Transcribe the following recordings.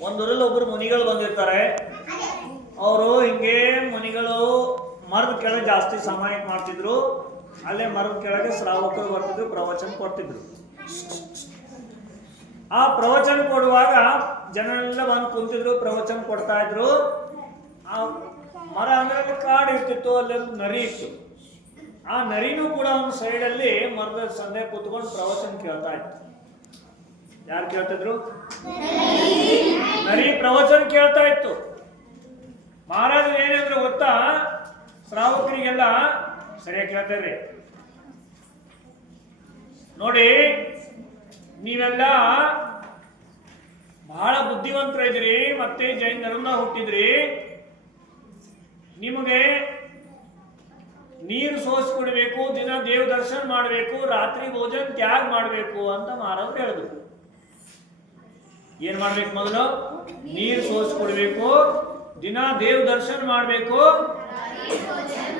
ಒಂದೂರಲ್ಲಿ ಒಬ್ಬರು ಮುನಿಗಳು ಬಂದಿರ್ತಾರೆ. ಅವರು ಹಿಂಗೆ ಮುನಿಗಳು ಮರದ ಕೆಳಗೆ ಜಾಸ್ತಿ ಸಮಯ ಮಾಡ್ತಿದ್ರು. ಅಲ್ಲೇ ಮರದ ಕೆಳಗೆ ಶ್ರಾವಕರು ಬರ್ತಿದ್ರು ಪ್ರವಚನ ಕೊಡ್ತಿದ್ರು. ಆ ಪ್ರವಚನ ಕೊಡುವಾಗ ಜನರೆಲ್ಲ ಬಂದು ಕುಂತಿದ್ರು ಪ್ರವಚನ ಕೊಡ್ತಾ ಇದ್ರು. ಆ ಮರ ಅಂದ್ರೆ ಅಲ್ಲಿ ಕಾಡು ಇರ್ತಿತ್ತು ಅಲ್ಲೊಂದು ನರಿ ಇತ್ತು. ಆ ನರಿನೂ ಕೂಡ ಒಂದು ಸೈಡಲ್ಲಿ ಮರದ ಸಂದೆ ಕೂತ್ಕೊಂಡು ಪ್ರವಚನ ಕೇಳ್ತಾ ಇತ್ತು. ಯಾರು ಕೇಳ್ತಿದ್ರು? ನರಿ ಪ್ರವಚನ ಕೇಳ್ತಾ ಇತ್ತು. ಮಹಾರಾಜ ಏನಂದ್ರೆ ಗೊತ್ತಾ? ಶ್ರಾವಕರಿಗೆಲ್ಲ ಸರಿಯಾಗಿ ಕೇಳ್ತಾರೆ ನೋಡಿ, ನೀವೆಲ್ಲ ಬಹಳ ಬುದ್ಧಿವಂತರ ಇದ್ರಿ ಮತ್ತೆ ಜೈನ ಧರ್ಮ ಹುಟ್ಟಿದ್ರಿ. ನಿಮಗೆ ನೀರು ಸೋಸಿಕೊಡ್ಬೇಕು, ದಿನ ದೇವ ದರ್ಶನ ಮಾಡಬೇಕು, ರಾತ್ರಿ ಭೋಜನ ತ್ಯಾಗ ಮಾಡಬೇಕು ಅಂತ ಮಹಾರಾಜರು ಹೇಳಿದ್ರು. ಏನ್ ಮಾಡ್ಬೇಕು ಮೊದಲು? ನೀರು ಸೋಸ್ಕೊಡ್ಬೇಕು ದಿನ ದೇವ್ ದರ್ಶನ ಮಾಡಬೇಕು.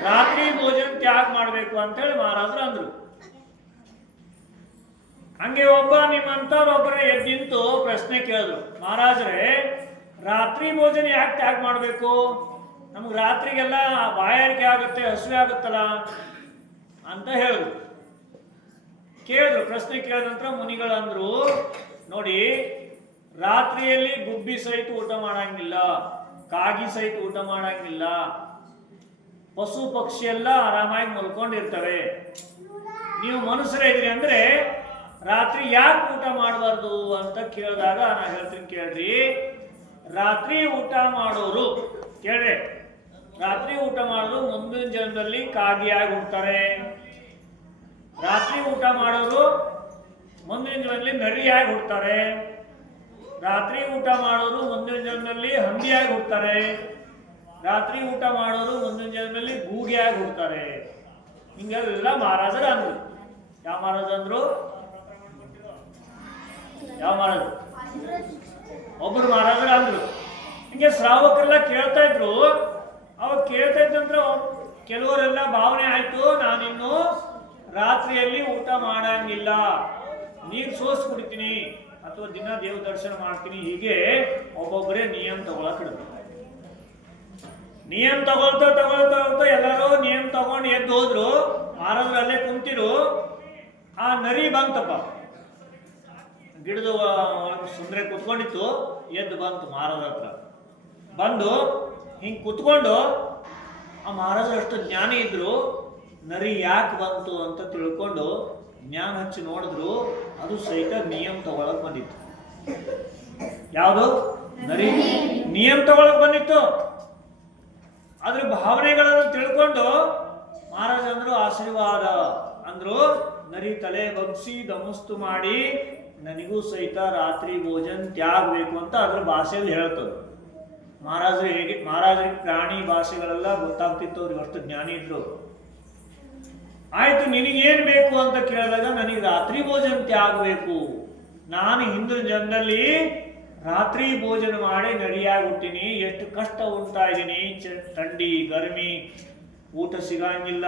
ರಾತ್ರಿ ಭೋಜನ ತ್ಯಾಗ ಮಾಡಬೇಕು ಅಂತೇಳಿ ಮಹಾರಾಜರು ಅಂದ್ರು. ಹಂಗೆ ಒಬ್ಬ ನಿಮ್ಮಂತವ್ರೊಬ್ಬರ ಎದ್ದು ನಿಂತು ಪ್ರಶ್ನೆ ಕೇಳಿದ್ರು. ಮಹಾರಾಜರೇ, ರಾತ್ರಿ ಭೋಜನ ಯಾಕೆ ತ್ಯಾಗ ಮಾಡಬೇಕು? ನಮ್ಗೆ ರಾತ್ರಿಗೆಲ್ಲ ಬಾಯಾರಿಕೆ ಆಗುತ್ತೆ, ಹಸುವೆ ಆಗುತ್ತಲ್ಲ ಅಂತ ಹೇಳಿದ್ರು. ಕೇಳಿದ್ರು, ಪ್ರಶ್ನೆ ಕೇಳಿದ ನಂತರ ಮುನಿಗಳು ಅಂದ್ರು ನೋಡಿ ರಾತ್ರಿಯಲ್ಲಿ ಗುಬ್ಬಿ ಸಹಿತ ಊಟ ಮಾಡಂಗಿಲ್ಲ, ಕಾಗಿ ಸಹಿತ ಊಟ ಮಾಡಂಗಿಲ್ಲ. ಪಶು ಪಕ್ಷಿ ಎಲ್ಲ ಆರಾಮಾಗಿ ಮಲ್ಕೊಂಡಿರ್ತವೆ ನೀವು ಮನುಷ್ಯರೇ ಇದ್ರಿ ಅಂದ್ರೆ ರಾತ್ರಿ ಯಾಕೆ ಊಟ ಮಾಡಬಾರ್ದು ಅಂತ ಕೇಳಿದಾಗ ನಾ ಹೇಳ್ತೀನಿ ಕೇಳ್ರಿ. ರಾತ್ರಿ ಊಟ ಮಾಡೋರು, ಕೇಳ್ರಿ. ರಾತ್ರಿ ಊಟ ಮಾಡೋರು ಮುಂದಿನ ಜನದಲ್ಲಿ ಕಾಗಿಯಾಗಿ ಹುಡ್ತಾರೆ ರಾತ್ರಿ ಊಟ ಮಾಡೋರು ಮುಂದಿನ ಜನದಲ್ಲಿ ನರಿಯಾಗಿ ಹುಡ್ತಾರೆ ರಾತ್ರಿ ಊಟ ಮಾಡೋರು ಮುಂದಿನ ಜನ್ಮದಲ್ಲಿ ಹಂದಿಯಾಗಿ ಹುಡ್ತಾರೆ ರಾತ್ರಿ ಊಟ ಮಾಡೋರು ಮುಂದಿನ ಜನ್ಮದಲ್ಲಿ ಗೂಗಿಯಾಗಿ ಹುಡ್ತಾರೆ ಹಿಂಗೆಲ್ಲ ಮಹಾರಾಜರು ಅಂದ್ರು. ಯಾವ ಮಹಾರಾಜ ಅಂದ್ರು? ಯಾವ ಮಹಾರಾಜ? ಒಬ್ರು ಮಹಾರಾಜರು ಅಂದ್ರು. ಹಿಂಗೆ ಶ್ರಾವಕರೆಲ್ಲ ಕೇಳ್ತಾ ಇದ್ರು. ಅವಾಗ ಕೇಳ್ತಾ ಇದ್ದಂದ್ರೆ ಕೆಲವರೆಲ್ಲ ಭಾವನೆ ಆಯ್ತು, ನಾನಿನ್ನು ರಾತ್ರಿಯಲ್ಲಿ ಊಟ ಮಾಡಂಗಿಲ್ಲ. ನೀರು ಸೋಸ್ ಕುಡಿತೀನಿ ಅಥವಾ ದಿನ ದೇವ ದರ್ಶನ ಮಾಡ್ತೀನಿ, ಹೀಗೆ ಒಬ್ಬೊಬ್ಬರೇ ನಿಯಮ ತಗೊಳಕ್ ಹಿಡಿದ್ರು ನಿಯಮ ತಗೊಳ್ತಾ ತಗೊಳ್ತಾ ಅಂತ ಎಲ್ಲರೂ ನಿಯಮ ತಗೊಂಡು ಎದ್ದು ಹೋದ್ರು ಆರಾದ್ರೂ ಅಲ್ಲೇ ಕುಂತಿರು, ಆ ನರಿ ಬಂತಪ್ಪ. ಗಿಡದ ಸುಂದ್ರೆ ಕುತ್ಕೊಂಡಿತ್ತು, ಎದ್ದು ಬಂತು ಮಹಾರಾಜರ ಹತ್ರ. ಬಂದು ಹಿಂಗೆ ಕುತ್ಕೊಂಡು, ಆ ಮಹಾರಾಜರು ಜ್ಞಾನಿ ಇದ್ರು, ನರಿ ಯಾಕೆ ಬಂತು ಅಂತ ತಿಳ್ಕೊಂಡು ಜ್ಞಾನ ಹಚ್ಚಿ ನೋಡಿದ್ರು ಅದು ಸಹಿತ ನಿಯಮ ತಗೊಳಕ್ ಬಂದಿತ್ತು. ಯಾವುದು? ನರಿ. ನಿಯಮ ತಗೊಳಕ್ ಬಂದಿತ್ತು. ಅದ್ರ ಭಾವನೆಗಳನ್ನು ತಿಳ್ಕೊಂಡು ಮಹಾರಾಜ ಅಂದ್ರು, ಆಶೀರ್ವಾದ. ಅಂದ್ರು, ನರಿ ತಲೆ ಬಗ್ಸಿ ದಮಸ್ತು ಮಾಡಿ, ನನಗೂ ಸಹಿತ ರಾತ್ರಿ ಭೋಜನ ತ್ಯಾಗ ಬೇಕು ಅಂತ ಅದ್ರ ಭಾಷೆಯಲ್ಲಿ ಹೇಳ್ತದೆ ಮಹಾರಾಜರು ಹೇಗೆ, ಮಹಾರಾಜರಿಗೆ ಪ್ರಾಣಿ ಭಾಷೆಗಳೆಲ್ಲ ಗೊತ್ತಾಗ್ತಿತ್ತು ಅವ್ರಿಗೆ ಅಷ್ಟು ಜ್ಞಾನಿ ಇದ್ರು. ಆಯ್ತು, ನಿನಗೇನು ಬೇಕು ಅಂತ ಕೇಳಿದಾಗ ನನಗೆ ರಾತ್ರಿ ಭೋಜನ ತ್ಯಾಗಬೇಕು ನಾನು ಹಿಂದಿನ ಜನರಲ್ಲಿ ರಾತ್ರಿ ಭೋಜನ ಮಾಡಿ ನಡಿಯಾಗಿ ಹುಟ್ಟಿನಿ. ಎಷ್ಟು ಕಷ್ಟ ಉಂಟಾ ಇದ್ದೀನಿ ಥಂಡಿ, ಗರ್ಮಿ, ಊಟ ಸಿಗಂಗಿಲ್ಲ.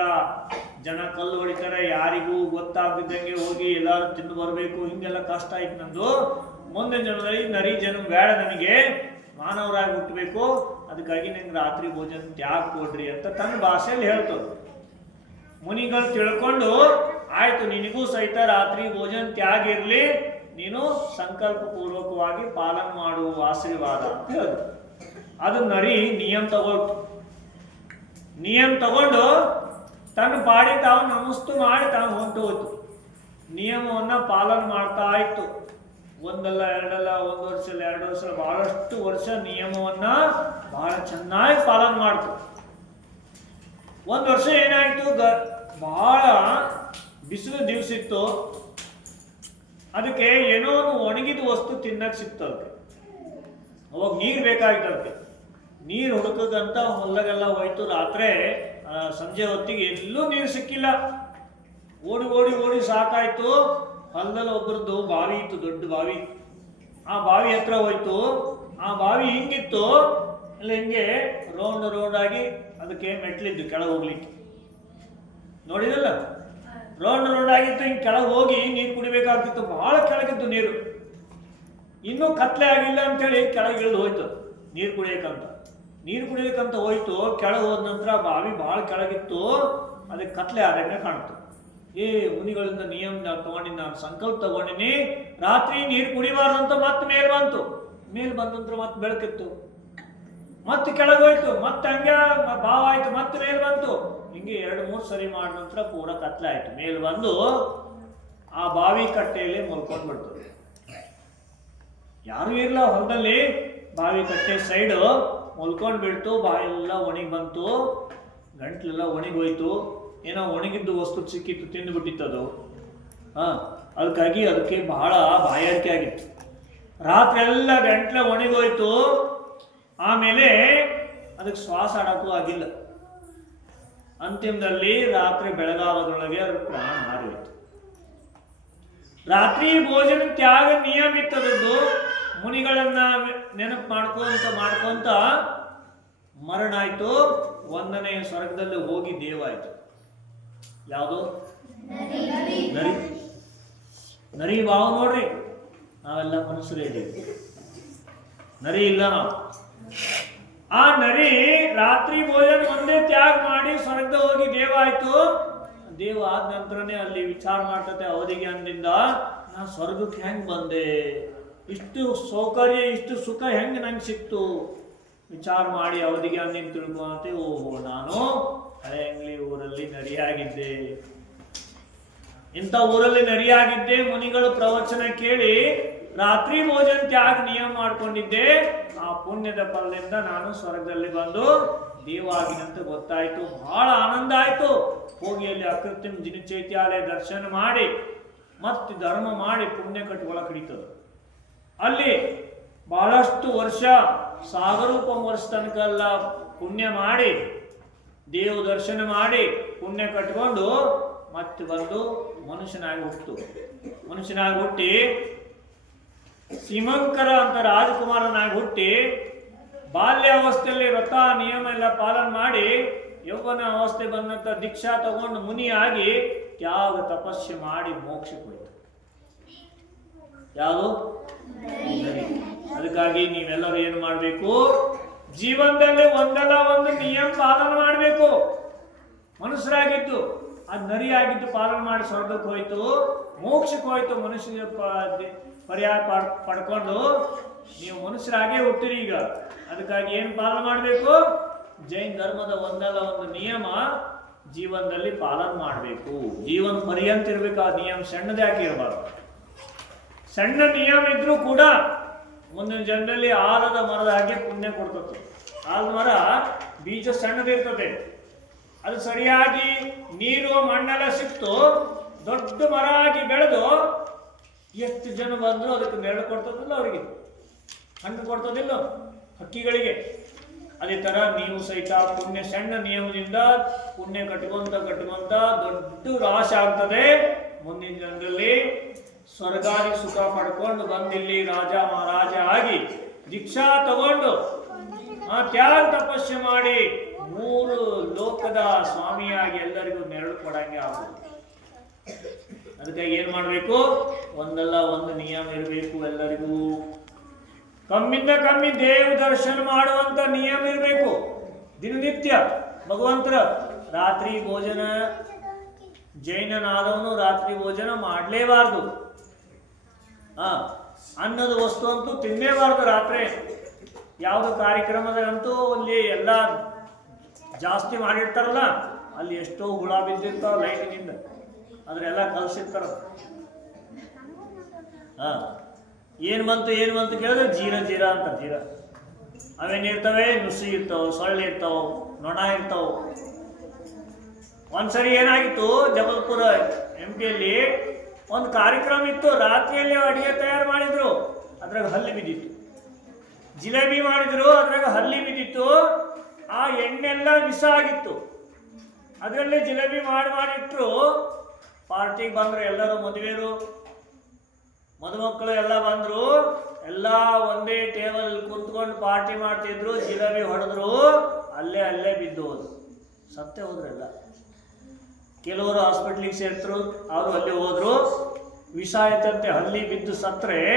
ಜನ ಕಲ್ಲು ಹೊಡಿತಾರೆ. ಯಾರಿಗೂ ಗೊತ್ತಾಗ್ದಿದ್ದಂಗೆ ಹೋಗಿ ಎಲ್ಲರೂ ತಿಂದು ಬರಬೇಕು. ಹಿಂಗೆಲ್ಲ ಕಷ್ಟ ಆಯ್ತು ನಂದು. ಮುಂದಿನ ಜನದಲ್ಲಿ ನರಿ ಜನ ಬೇಡ ನನಗೆ. ಮಾನವರಾಗಿ ಹುಟ್ಟಬೇಕು. ಅದಕ್ಕಾಗಿ ನಂಗೆ ರಾತ್ರಿ ಭೋಜನ ತ್ಯಾಗ ಕೊಡ್ರಿ ಅಂತ ತನ್ನ ಭಾಷೆಯಲ್ಲಿ ಹೇಳ್ತದೆ. ಮುನಿಗಳು ತಿಳ್ಕೊಂಡು, ಆಯ್ತು, ನಿನಗೂ ಸಹಿತ ರಾತ್ರಿ ಭೋಜನ ತ್ಯಾಗ ಇರಲಿ. ನೀನು ಸಂಕಲ್ಪ ಪೂರ್ವಕವಾಗಿ ಪಾಲನೆ ಮಾಡು, ಆಶೀರ್ವಾದ, ಅಂತ ಹೇಳಿದ್ರು ಅದು ನರಿ ನಿಯಮ ತಗೊಳ್ತು. ನಿಯಮ ತಗೊಂಡು ತನ್ನ ಪಾಡಿ ತಾವು ನಮಸ್ತು ಮಾಡಿ ತಾನು ಹೊಂಟು ಹೋಯ್ತು. ನಿಯಮವನ್ನ ಪಾಲನೆ ಮಾಡ್ತಾ ಇತ್ತು. ಒಂದಲ್ಲ, ಎರಡಲ್ಲ, ಒಂದು ವರ್ಷ ಎರಡು ವರ್ಷ ಬಹಳಷ್ಟು ವರ್ಷ ನಿಯಮವನ್ನ ಬಹಳ ಚೆನ್ನಾಗಿ ಪಾಲನೆ ಮಾಡ್ತು. ಒಂದು ವರ್ಷ ಏನಾಯ್ತು? ಬಹಳ ಬಿಸಿಲು ದಿವಸ ಇತ್ತು ಅದಕ್ಕೆ ಏನೋ ಒಂದು ಒಣಗಿದ ವಸ್ತು ತಿನ್ನಕ್ ಸಿಕ್ತಂತೆ ಅವಾಗ ನೀರು ಬೇಕಾಗಿತ್ತಂತೆ ನೀರು ಹುಡುಕದಂತ ಹೊಲಗೆಲ್ಲ ಹೋಯ್ತು. ರಾತ್ರಿ ಸಂಜೆ ಹೊತ್ತಿಗೆ ಎಲ್ಲೂ ನೀರು ಸಿಕ್ಕಿಲ್ಲ. ಓಡಿ ಓಡಿ ಓಡಿ ಸಾಕಾಯ್ತು. ಹೊಲದಲ್ಲಿ ಒಬ್ಬರದ್ದು ಬಾವಿ ಇತ್ತು, ದೊಡ್ಡ ಬಾವಿ. ಆ ಬಾವಿ ಹತ್ರ ಹೋಯ್ತು. ಆ ಬಾವಿ ಹಿಂಗಿತ್ತು. ಅಲ್ಲಿ ಹಿಂಗೆ ರೌಂಡ್ ರೌಂಡ್ ಆಗಿ ಅದಕ್ಕೆ ಮೆಟ್ಲಿದ್ದು ಕೆಳಗೆ ಹೋಗ್ಲಿಕ್ಕೆ. ನೋಡಿದಲ್ಲ ರೋಡ್ ರೋಡ್ ಆಗಿತ್ತು, ಹಿಂಗೆ ಕೆಳಗೆ ಹೋಗಿ ನೀರು ಕುಡಿಬೇಕಾಗ್ತಿತ್ತು ಬಹಳ ಕೆಳಗಿತ್ತು ನೀರು. ಇನ್ನೂ ಕತ್ಲೆ ಆಗಿಲ್ಲ ಅಂತೇಳಿ ಕೆಳಗೆ ಇಳಿದು ಹೋಯ್ತು, ನೀರು ಕುಡಿಯಬೇಕಂತ ನೀರು ಕುಡಿಯಬೇಕಂತ ಹೋಯ್ತು, ಕೆಳಗೆ ಹೋದ ನಂತರ ಬಾವಿ ಭಾಳ ಕೆಳಗಿತ್ತು, ಅದಕ್ಕೆ ಕತ್ಲೆ ಆದಂಗೆ ಕಾಣ್ತು. ಏ, ಮುನಿಗಳಿಂದ ನಿಯಮ ತಗೊಂಡಿನಿ, ನಾನು ಸಂಕಲ್ಪ ತಗೊಂಡಿನಿ, ರಾತ್ರಿ ನೀರು ಕುಡಿಬಾರ್ದು ಅಂತ ಮತ್ತೆ ಮೇಲ್ ಬಂತು. ಮೇಲ್ ಬಂದ ನಂತರ ಮತ್ತೆ ಬೆಳಕಿತ್ತು. ಮತ್ತೆ ಕೆಳಗೆ ಹೋಯ್ತು ಮತ್ತೆ ಹಂಗೆ ಭಾವ ಆಯ್ತು, ಮತ್ತೆ ಮೇಲ್ ಬಂತು. ಹಿಂಗೆ ಎರಡು, ಮೂರು ಸರಿ ಮಾಡಿದ ನಂತರ ಪೂರ ಕತ್ಲೆ ಆಯ್ತು. ಮೇಲ್ ಬಂದು ಆ ಬಾವಿ ಕಟ್ಟೆಯಲ್ಲಿ ಮಲ್ಕೊಂಡು ಬಿಡ್ತು. ಯಾರು ಇರಲ್ಲ ಹೊಲದಲ್ಲಿ. ಬಾವಿ ಕಟ್ಟೆ ಸೈಡು ಮಲ್ಕೊಂಡು ಬಿಡ್ತು ಬಾಯಿ ಎಲ್ಲ ಒಣಗಿ ಬಂತು. ಗಂಟ್ಲೆಲ್ಲ ಒಣಗಿ ಹೋಯ್ತು ಏನೋ ಒಣಗಿದ್ದು ವಸ್ತು ಸಿಕ್ಕಿತ್ತು, ತಿಂದುಬಿಟ್ಟಿತ್ತು ಅದು. ಹಾಂ, ಅದಕ್ಕಾಗಿ ಅದಕ್ಕೆ ಬಹಳ ಬಾಯಾರಿಕೆ ಆಗಿತ್ತು. ರಾತ್ರಿ ಎಲ್ಲ ಗಂಟ್ಲೆ ಒಣಗೋಯ್ತು. ಆಮೇಲೆ ಅದಕ್ಕೆ ಶ್ವಾಸ ಆಡೋಕ್ಕೂ ಆಗಿಲ್ಲ. ಅಂತಿಮದಲ್ಲಿ ರಾತ್ರಿ ಬೆಳಗಾವದೊಳಗೆ ಅದ್ರ ಪ್ರಾಣ ಹಾರಿಹೋಯ್ತು ರಾತ್ರಿ ಭೋಜನ ತ್ಯಾಗ ನಿಯಮ ಇತ್ತದದ್ದು ಮುನಿಗಳನ್ನ ನೆನಪು ಮಾಡ್ಕೊಂತ ಮಾಡ್ಕೊಂತ ಮರಣ ಆಯ್ತು. ಒಂದನೆಯ ಸ್ವರ್ಗದಲ್ಲಿ ಹೋಗಿ ದೇವ ಆಯ್ತು. ಯಾವುದು? ನರಿ. ನರಿ ಬಾವು ನೋಡ್ರಿ. ನಾವೆಲ್ಲ ಮನುಷ್ಯರೇ ಇದ್ದೀವಿ ನರಿ ಇಲ್ಲ ನಾವು. ಆ ನರಿ ರಾತ್ರಿ ಭೋಜನ ಒಂದೇ ತ್ಯಾಗ ಮಾಡಿ ಸ್ವರ್ಗ ಹೋಗಿ ದೇವ ಆಯ್ತು. ದೇವ ಆದ ನಂತರನೇ ಅಲ್ಲಿ ವಿಚಾರ ಮಾಡ್ತತೆ ಅವಧಿಗೆ ಅಂದಿಂದ, ನಾ ಸ್ವರ್ಗಕ್ಕೆ ಹೆಂಗ್ ಬಂದೆ? ಇಷ್ಟು ಸೌಕರ್ಯ, ಇಷ್ಟು ಸುಖ ಹೆಂಗ್ ನಂಗೆ ಸಿಕ್ತು? ವಿಚಾರ ಮಾಡಿ ಅವಧಿಗೆ ಅಂದಿನ ತಿಳ್ಕೊಂತೆ, ಓಹೋ, ನಾನು ಹಳೆ ಅಂಗ್ಲಿ ಊರಲ್ಲಿ ನರಿಯಾಗಿದ್ದೆ. ಇಂಥ ಊರಲ್ಲಿ ನರಿಯಾಗಿದ್ದೆ, ಮುನಿಗಳು ಪ್ರವಚನ ಕೇಳಿ ರಾತ್ರಿ ಭೋಜನ ತ್ಯಾಗ ನಿಯಮ ಮಾಡ್ಕೊಂಡಿದ್ದೆ. ಪುಣ್ಯದ ಫಲದಿಂದ ನಾನು ಸ್ವರ್ಗದಲ್ಲಿ ಬಂದು ದೇವಾಗಿನಂತ ಗೊತ್ತಾಯಿತು. ಬಹಳ ಆನಂದ ಆಯಿತು. ಹೋಗಿ ಅಲ್ಲಿ ದಿನ ದಿನಚೈತ್ಯಾಲಯ ದರ್ಶನ ಮಾಡಿ, ಮತ್ತೆ ಧರ್ಮ ಮಾಡಿ ಪುಣ್ಯ ಕಟ್ಟು ಒಳ ಕಡಿತದೆ ಅಲ್ಲಿ ಬಹಳಷ್ಟು ವರ್ಷ ಸಾಗರೂಪ ವರ್ಷ ತನಕ ಎಲ್ಲ ಪುಣ್ಯ ಮಾಡಿ, ದೇವ ದರ್ಶನ ಮಾಡಿ ಪುಣ್ಯ ಕಟ್ಕೊಂಡು ಮತ್ತೆ ಬಂದು ಮನುಷ್ಯನಾಗಿ ಹುಟ್ಟು ಮನುಷ್ಯನಾಗಿ ಹುಟ್ಟಿ ಸಿಮಂಕರ ಅಂತ ರಾಜಕುಮಾರನಾಗಿ ಹುಟ್ಟಿ ಬಾಲ್ಯಾವಸ್ಥೆಯಲ್ಲಿ ವ್ರತ ನಿಯಮ ಎಲ್ಲ ಪಾಲನೆ ಮಾಡಿ ಯೌವನ ಅವಸ್ಥೆ ಬಂದಂತ ದೀಕ್ಷಾ ತಗೊಂಡು ಮುನಿಯಾಗಿ ತ್ಯಾಗ ತಪಸ್ಸೆ ಮಾಡಿ ಮೋಕ್ಷ ಕುಳಿತು ಯಾವುದು. ಅದಕ್ಕಾಗಿ ನೀವೆಲ್ಲರೂ ಏನು ಮಾಡಬೇಕು? ಜೀವನದಲ್ಲಿ ಒಂದಲ್ಲ ಒಂದು ನಿಯಮ ಪಾಲನೆ ಮಾಡಬೇಕು. ಮನುಷ್ಯರಾಗಿದ್ದು ಅದು ನರಿಯಾಗಿದ್ದು ಪಾಲನೆ ಮಾಡಿ ಸ್ವರ್ಗಕ್ಕೆ ಹೋಯ್ತು. ಮೋಕ್ಷಕ್ಕೆ ಹೋಯ್ತು ಮನುಷ್ಯ ಪರ್ಯಾಯ ಪಡ್, ಪಡ್ಕೊಂಡು ನೀವು ಮನುಷ್ಯರಾಗೇ ಹುಟ್ಟಿರಿ ಈಗ. ಅದಕ್ಕಾಗಿ ಏನು ಪಾಲನೆ ಮಾಡಬೇಕು? ಜೈನ್ ಧರ್ಮದ ಒಂದಲ್ಲ ಒಂದು ನಿಯಮ, ಜೀವನದಲ್ಲಿ ಪಾಲನೆ ಮಾಡಬೇಕು. ಜೀವನ ಪರ್ಯಂತ ಇರ್ಬೇಕು, ಆ ನಿಯಮ ಸಣ್ಣದೇ ಯಾಕೆ ಇರಬಾರ್ದು? ಸಣ್ಣ ನಿಯಮ ಇದ್ರೂ ಕೂಡ ಮುಂದಿನ ಜನರಲ್ಲಿ ಆಲದ ಮರದ ಹಾಗೆ ಪುಣ್ಯ ಕೊಡ್ತದೆ. ಆಲದ ಮರ ಬೀಜ ಸಣ್ಣದಿರ್ತದೆ ಅದು ಸರಿಯಾಗಿ ನೀರು ಮಣ್ಣೆಲ್ಲ ಸಿಕ್ತು, ದೊಡ್ಡ ಮರ ಆಗಿ ಬೆಳೆದು ಎಷ್ಟು ಜನ ಬಂದ್ರು ಅದಕ್ಕೆ ನೆರಳು ಕೊಡ್ತದಿಲ್ಲ ಅವರಿಗೆ? ಹಣ್ಣು ಕೊಡ್ತದಿಲ್ಲ ಹಕ್ಕಿಗಳಿಗೆ. ಅದೇ ತರ ನೀವು ಸಹಿತ ಪುಣ್ಯ, ಸಣ್ಣ ನಿಯಮದಿಂದ ಪುಣ್ಯ ಕಟ್ಕೊಂತ ಕಟ್ಕೊಂತ ದೊಡ್ಡ ರಾಶ ಆಗ್ತದೆ. ಮುಂದಿನ ಜನರಲ್ಲಿ ಸ್ವರ್ಗಾದಿ ಸುಖ ಪಡ್ಕೊಂಡು ಬಂದಿಲ್ಲಿ ರಾಜ ಮಹಾರಾಜ ಆಗಿ ದೀಕ್ಷಾ ತಗೊಂಡು ಆ ತ್ಯಾಗ ತಪಸ್ಸು ಮಾಡಿ ಮೂರು ಲೋಕದ ಸ್ವಾಮಿಯಾಗಿ ಎಲ್ಲರಿಗೂ ನೆರಳು ಕೊಡಂಗೆ ಆಗುತ್ತೆ ಅದಕ್ಕಾಗಿ ಏನು ಮಾಡಬೇಕು? ಒಂದಲ್ಲ ಒಂದು ನಿಯಮ ಇರಬೇಕು ಎಲ್ಲರಿಗೂ. ಕಮ್ಮಿಂದ ಕಮ್ಮಿ ದೇವ ದರ್ಶನ ಮಾಡುವಂತ ನಿಯಮ ಇರಬೇಕು. ದಿನನಿತ್ಯ ಭಗವಂತರ ರಾತ್ರಿ ಭೋಜನ ಜೈನನಾದವನು ರಾತ್ರಿ ಭೋಜನ ಮಾಡಲೇಬಾರ್ದು. ಹಾ, ಅನ್ನದ ವಸ್ತು ಅಂತೂ ತಿನ್ನಲೇಬಾರ್ದು ರಾತ್ರಿ. ಯಾವುದು ಕಾರ್ಯಕ್ರಮದಂತೂ ಅಲ್ಲಿ ಎಲ್ಲ ಜಾಸ್ತಿ ಮಾಡಿರ್ತಾರಲ್ಲ, ಅಲ್ಲಿ ಎಷ್ಟೋ ಹುಳ ಬಿದ್ದಿರ್ತಾವ ಲೈಟಿನಿಂದ. ಅದ್ರೆಲ್ಲ ಕಲ್ಸಿರ್ತಾರ ಹಾ. ಏನು ಬಂತು ಏನು ಬಂತು ಕೇಳಿದ್ರೆ ಜೀರ ಜೀರ ಅಂತ ಜೀರ. ಅವೇನಿರ್ತವೆ ನುಸಿ ಇರ್ತಾವ, ಸೊಳ್ಳೆ ಇರ್ತಾವೆ, ನೊಣ ಇರ್ತಾವೆ. ಒಂದ್ಸರಿ ಏನಾಗಿತ್ತು, ಜಬಲ್ಪುರ ಎಂ ಪಿಯಲ್ಲಿ ಒಂದು ಕಾರ್ಯಕ್ರಮ ಇತ್ತು, ರಾತ್ರಿಯಲ್ಲಿ ಅಡಿಗೆ ತಯಾರು ಮಾಡಿದ್ರು. ಅದ್ರಾಗ ಹಲ್ಲಿ ಬಿದ್ದಿತ್ತು. ಜಿಲೇಬಿ ಮಾಡಿದ್ರು, ಅದ್ರಾಗ ಹಲ್ಲಿ ಬಿದ್ದಿತ್ತು. ಆ ಎಣ್ಣೆಲ್ಲ ವಿಷ ಆಗಿತ್ತು. ಅದರಲ್ಲಿ ಜಿಲೇಬಿ ಮಾಡಿ ಮಾಡಿಟ್ರು ಪಾರ್ಟಿಗೆ ಬಂದರು ಎಲ್ಲರೂ ಮದುವೆರು. ಮದುಮಕ್ಕಳು ಎಲ್ಲ ಬಂದ್ರು. ಎಲ್ಲ ಒಂದೇ ಟೇಬಲ್ ಕುಂತ್ಕೊಂಡು ಪಾರ್ಟಿ ಮಾಡ್ತಿದ್ರು. ಜಿಲೇಬಿ ಹೊಡೆದ್ರು. ಅಲ್ಲೇ ಅಲ್ಲೇ ಬಿದ್ದು ಹೋದ್ರು. ಸತ್ತೇ ಹೋದ್ರು ಎಲ್ಲ. ಕೆಲವರು ಹಾಸ್ಪಿಟ್ಲಿಗೆ ಸೇರ್ತರು. ಅವರು ಅಲ್ಲಿ ಹೋದ್ರು. ವಿಷ ಆಯ್ತಂತೆ, ಹಲ್ಲಿ ಬಿದ್ದು ಸತ್ರೆ.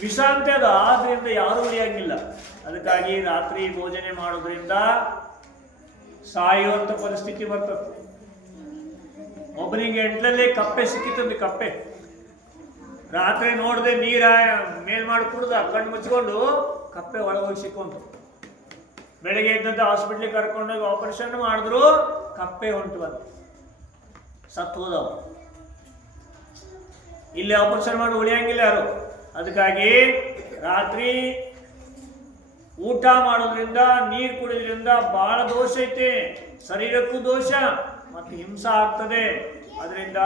ವಿಷ ಅಂತೆ ಅದು, ಆದ್ರಿಂದ ಯಾರೂ ಉಳಿಯಂಗಿಲ್ಲ. ಅದಕ್ಕಾಗಿ ರಾತ್ರಿ ಭೋಜನೆ ಮಾಡೋದ್ರಿಂದ ಸಾಯುವಂಥ ಪರಿಸ್ಥಿತಿ ಬರ್ತದೆ. ಒಬ್ಬನಿಗೆ ಎಂಟ್ಲಲ್ಲಿ ಕಪ್ಪೆ ಸಿಕ್ಕಿತಂದು ಕಪ್ಪೆ. ರಾತ್ರಿ ನೋಡದೆ ನೀರ ಮೇಲ್ ಮಾಡಿ ಕುಡ್ದ ಕಣ್ಣು ಮುಚ್ಕೊಂಡು ಕಪ್ಪೆ ಒಳಗೋಗಿ ಸಿಕ್ಕೊಂತು ಬೆಳಗ್ಗೆ ಇದ್ದಂತ ಹಾಸ್ಪಿಟ್ಲಿಗೆ ಕರ್ಕೊಂಡೋಗಿ ಆಪರೇಷನ್ ಮಾಡಿದ್ರು, ಕಪ್ಪೆ ಹೊಂಟು ಬಂತು. ಸತ್ತು ಹೋದವ. ಇಲ್ಲಿ ಆಪರೇಷನ್ ಮಾಡಿ ಉಳಿಯಂಗಿಲ್ಲ ಯಾರು. ಅದಕ್ಕಾಗಿ ರಾತ್ರಿ ಊಟ ಮಾಡೋದ್ರಿಂದ, ನೀರು ಕುಡಿಯೋದ್ರಿಂದ ಭಾಳ ದೋಷ ಐತೆ. ಶರೀರಕ್ಕೂ ದೋಷ. ಮತ್ತು ಹಿಂಸಾ ಆಗ್ತದೆ. ಅದರಿಂದ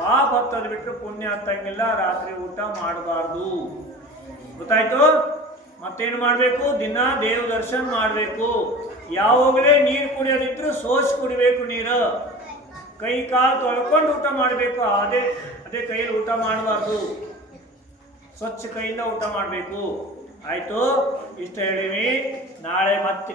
ಪಾಪ ಹತ್ತದ್ ಬಿಟ್ಟರೆ ಪುಣ್ಯ ಹತ್ತಂಗಿಲ್ಲ ರಾತ್ರಿ ಊಟ ಮಾಡಬಾರ್ದು. ಗೊತ್ತಾಯ್ತು? ಮತ್ತೇನು ಮಾಡಬೇಕು? ದಿನ ದೇವ ದರ್ಶನ ಮಾಡಬೇಕು. ಯಾವಾಗಲೇ ನೀರು ಕುಡಿಯೋದಿದ್ರು ಸೋಸಿ ಕುಡಿಬೇಕು ನೀರು. ಕೈ ಕಾಲು ತೊಳ್ಕೊಂಡು ಊಟ ಮಾಡಬೇಕು, ಅದೇ ಅದೇ ಕೈಯಲ್ಲಿ ಊಟ ಮಾಡಬಾರ್ದು. ಸ್ವಚ್ಛ ಕೈಯಿಂದ ಊಟ ಮಾಡಬೇಕು. ಆಯ್ತು? ಇಷ್ಟ ಹೇಳಿ ನಾಳೆ ಮತ್ತೆ